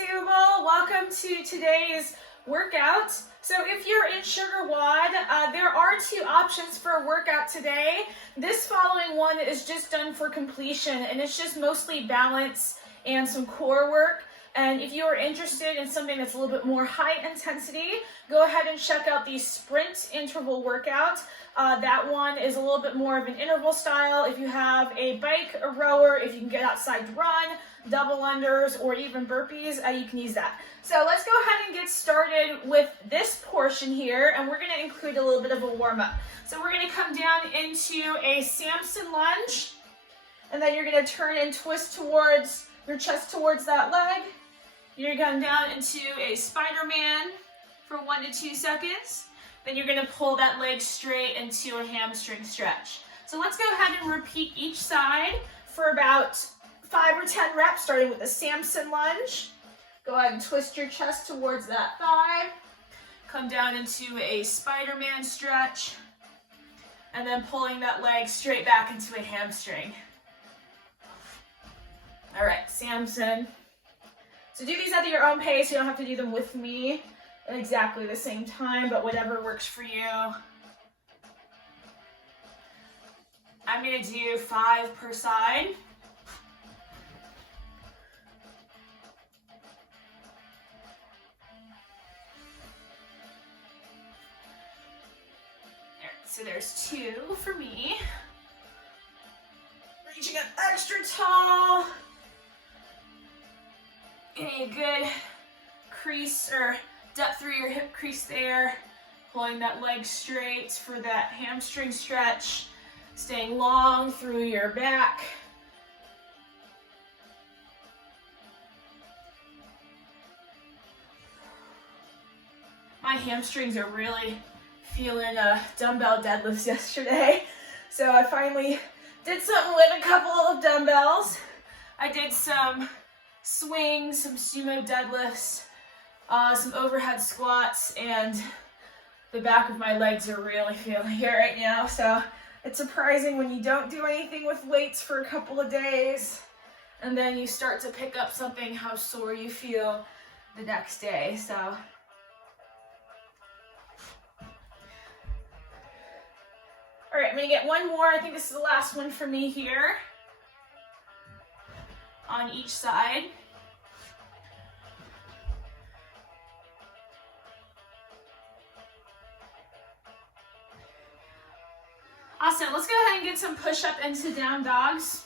Inconceivable. Welcome to today's workout. So if you're in Sugar WOD, there are two options for a workout today. This following one is just done for completion, and it's just mostly balance and some core work. And if you are interested in something that's a little bit more high intensity, go ahead and check out the sprint interval workout. That one is a little bit more of an interval style. If you have a bike, a rower, if you can get outside to run, double unders, or even burpees, you can use that. So let's go ahead and get started with this portion here, and we're going to include a little bit of a warm-up. So we're going to come down into a Samson lunge, and then you're going to turn and twist towards your chest towards that leg. You're going to come down into a Spider-Man for 1 to 2 seconds. Then you're going to pull that leg straight into a hamstring stretch. So let's go ahead and repeat each side for about 5 or 10 reps, starting with the Samson lunge. Go ahead and twist your chest towards that thigh. Come down into a Spider-Man stretch. And then pulling that leg straight back into a hamstring. All right, Samson. So do these at your own pace. You don't have to do them with me at exactly the same time, but whatever works for you. I'm going to do 5 per side. There, so there's 2 for me. Reaching up extra tall. Getting a good crease or depth through your hip crease there. Pulling that leg straight for that hamstring stretch. Staying long through your back. My hamstrings are really feeling dumbbell deadlifts yesterday. So I finally did something with a couple of dumbbells. I did some swings, some sumo deadlifts, some overhead squats, and the back of my legs are really feeling it right now. So it's surprising when you don't do anything with weights for a couple of days, and then you start to pick up something, how sore you feel the next day. So all right, I'm gonna get one more. I think this is the last one for me here on each side. Awesome, let's go ahead and get some push-up into down dogs.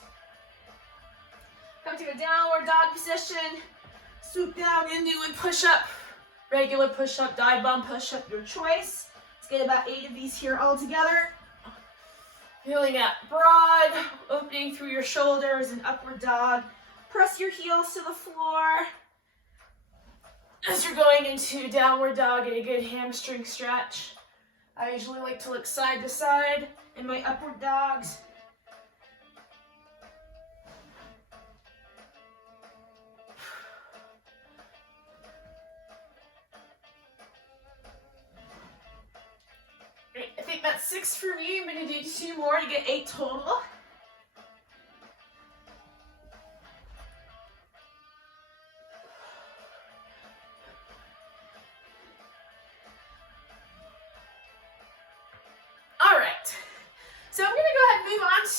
Come to a downward dog position, swoop down into a push-up, regular push-up, dive bomb push-up, your choice. Let's get about 8 of these here all together. Feeling that broad, opening through your shoulders, and upward dog. Press your heels to the floor. As you're going into downward dog, get a good hamstring stretch. I usually like to look side to side in my upward dogs. Great, I think that's 6 for me. I'm going to do 2 more to get 8 total.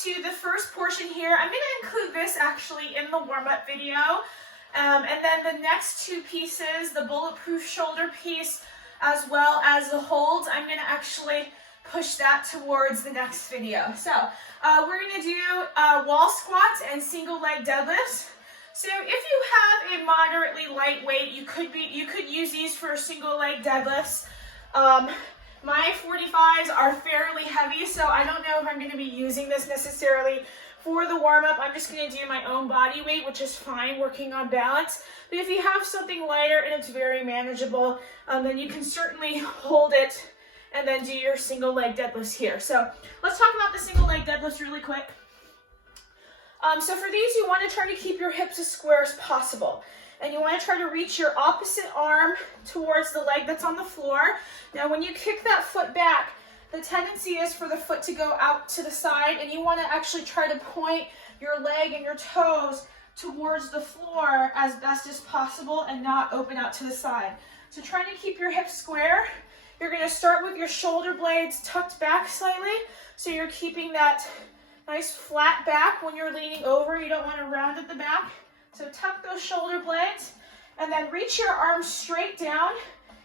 To the first portion here. I'm going to include this actually in the warm-up video, and then the next 2 pieces, the bulletproof shoulder piece as well as the holds, I'm going to actually push that towards the next video. So we're going to do wall squats and single leg deadlifts. So if you have a moderately light weight, you could use these for single leg deadlifts. My 45s are fairly heavy, so I don't know if I'm going to be using this necessarily for the warm-up. I'm just going to do my own body weight, which is fine, working on balance. But if you have something lighter and it's very manageable, then you can certainly hold it and then do your single leg deadlifts here. So let's talk about the single leg deadlifts really quick. So for these, you want to try to keep your hips as square as possible. And you want to try to reach your opposite arm towards the leg that's on the floor. Now, when you kick that foot back, the tendency is for the foot to go out to the side, and you want to actually try to point your leg and your toes towards the floor as best as possible and not open out to the side. So trying to keep your hips square. You're going to start with your shoulder blades tucked back slightly, so you're keeping that nice flat back when you're leaning over. You don't want to round at the back. So tuck those shoulder blades and then reach your arms straight down.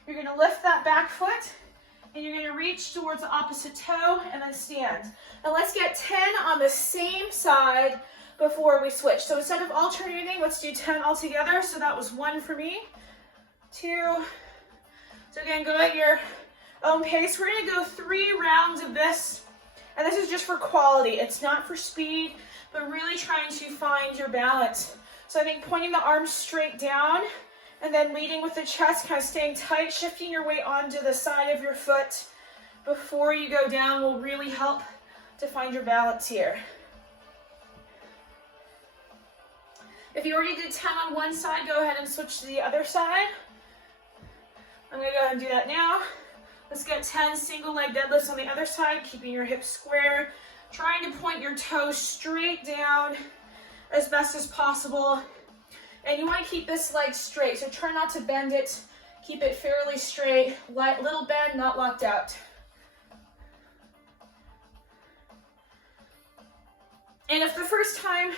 You're going to lift that back foot and you're going to reach towards the opposite toe and then stand. And let's get 10 on the same side before we switch. So instead of alternating, let's do 10 all together. So that was 1 for me, 2. So again, go at your own pace. We're going to go 3 rounds of this. And this is just for quality. It's not for speed, but really trying to find your balance. So I think pointing the arms straight down and then leading with the chest, kind of staying tight, shifting your weight onto the side of your foot before you go down will really help to find your balance here. If you already did 10 on one side, go ahead and switch to the other side. I'm going to go ahead and do that now. Let's get 10 single leg deadlifts on the other side, keeping your hips square, trying to point your toes straight down as best as possible. And you want to keep this leg straight, so try not to bend it. Keep it fairly straight, light little bend, not locked out. And if the first time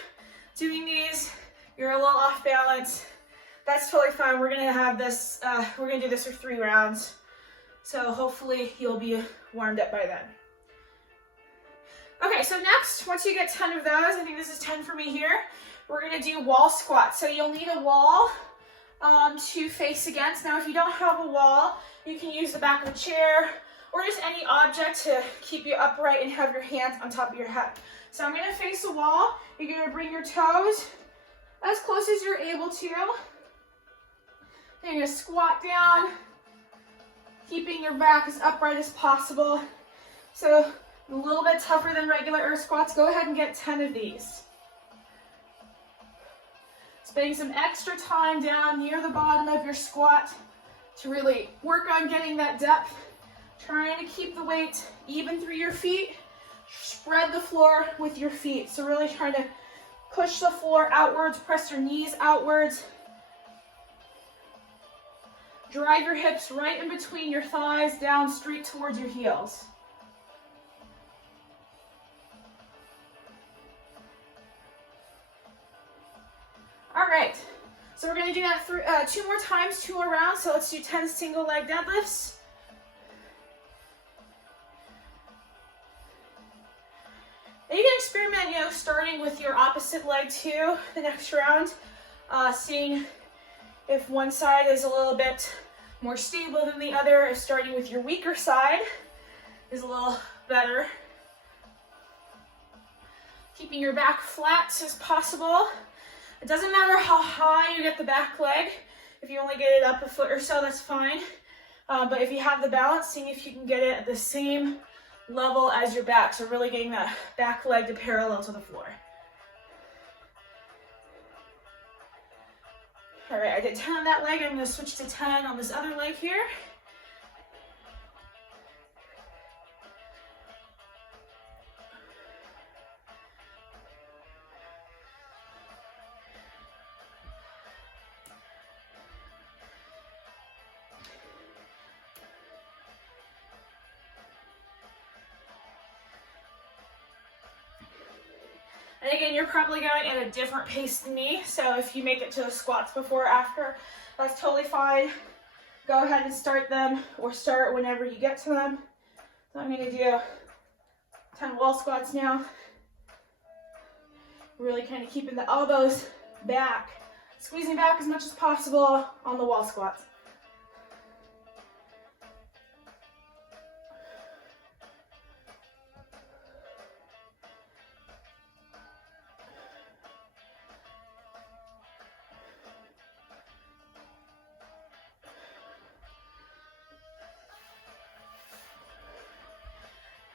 doing these, you're a little off balance, that's totally fine. We're gonna have this, we're gonna do this for 3 rounds. So hopefully you'll be warmed up by then. Okay, so next, once you get 10 of those, I think this is 10 for me here, we're gonna do wall squats. So you'll need a wall to face against. Now, if you don't have a wall, you can use the back of a chair or just any object to keep you upright and have your hands on top of your head. So I'm gonna face a wall. You're gonna bring your toes as close as you're able to. Then you're gonna squat down, keeping your back as upright as possible. So a little bit tougher than regular air squats. Go ahead and get 10 of these. Spending some extra time down near the bottom of your squat to really work on getting that depth. Trying to keep the weight even through your feet. Spread the floor with your feet. So really trying to push the floor outwards, press your knees outwards. Drive your hips right in between your thighs, down straight towards your heels. All right, so we're gonna do that 2 more times, 2 more rounds. So let's do 10 single leg deadlifts. And you can experiment, starting with your opposite leg too, the next round, seeing if one side is a little bit more stable than the other, if starting with your weaker side is a little better. Keeping your back flat as possible. It doesn't matter how high you get the back leg. If you only get it up a foot or so, that's fine. But if you have the balance, seeing if you can get it at the same level as your back. So really getting that back leg to parallel to the floor. All right, I did 10 on that leg. I'm gonna switch to 10 on this other leg here. And again, you're probably going at a different pace than me, so if you make it to the squats before or after, that's totally fine. Go ahead and start them, or start whenever you get to them. So I'm going to do 10 wall squats now. Really kind of keeping the elbows back, squeezing back as much as possible on the wall squats.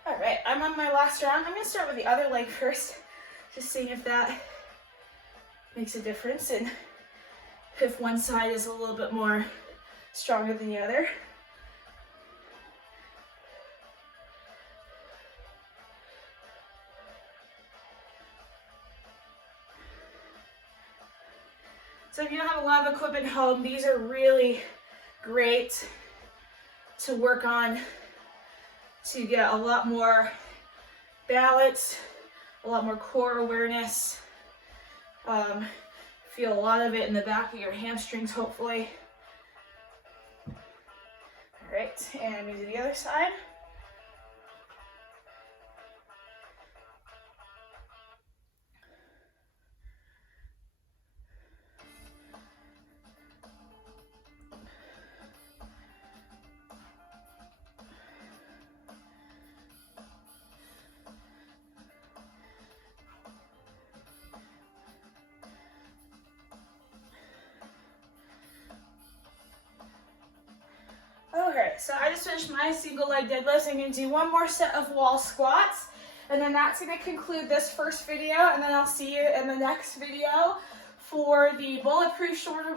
All right, I'm on my last round. I'm going to start with the other leg first, just seeing if that makes a difference and if one side is a little bit more stronger than the other. So if you don't have a lot of equipment at home, these are really great to work on to get a lot more balance, a lot more core awareness. Feel a lot of it in the back of your hamstrings, hopefully. All right, and we do the other side. Okay, so I just finished my single leg deadlifts. I'm gonna do one more set of wall squats, and then that's gonna conclude this first video, and then I'll see you in the next video for the bulletproof shoulder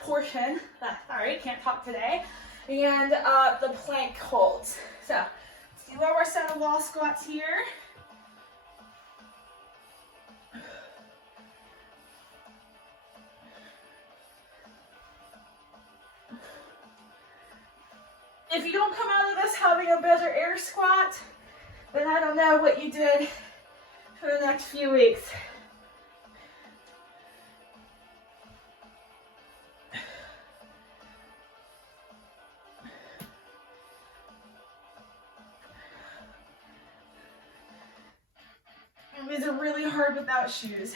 portion. Sorry, can't talk today. And the plank holds. So let's do one more set of wall squats here. If you don't come out of this having a better air squat, then I don't know what you did for the next few weeks. And these are really hard without shoes.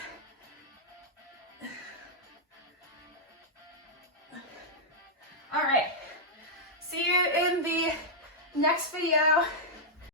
All right. See you in the next video.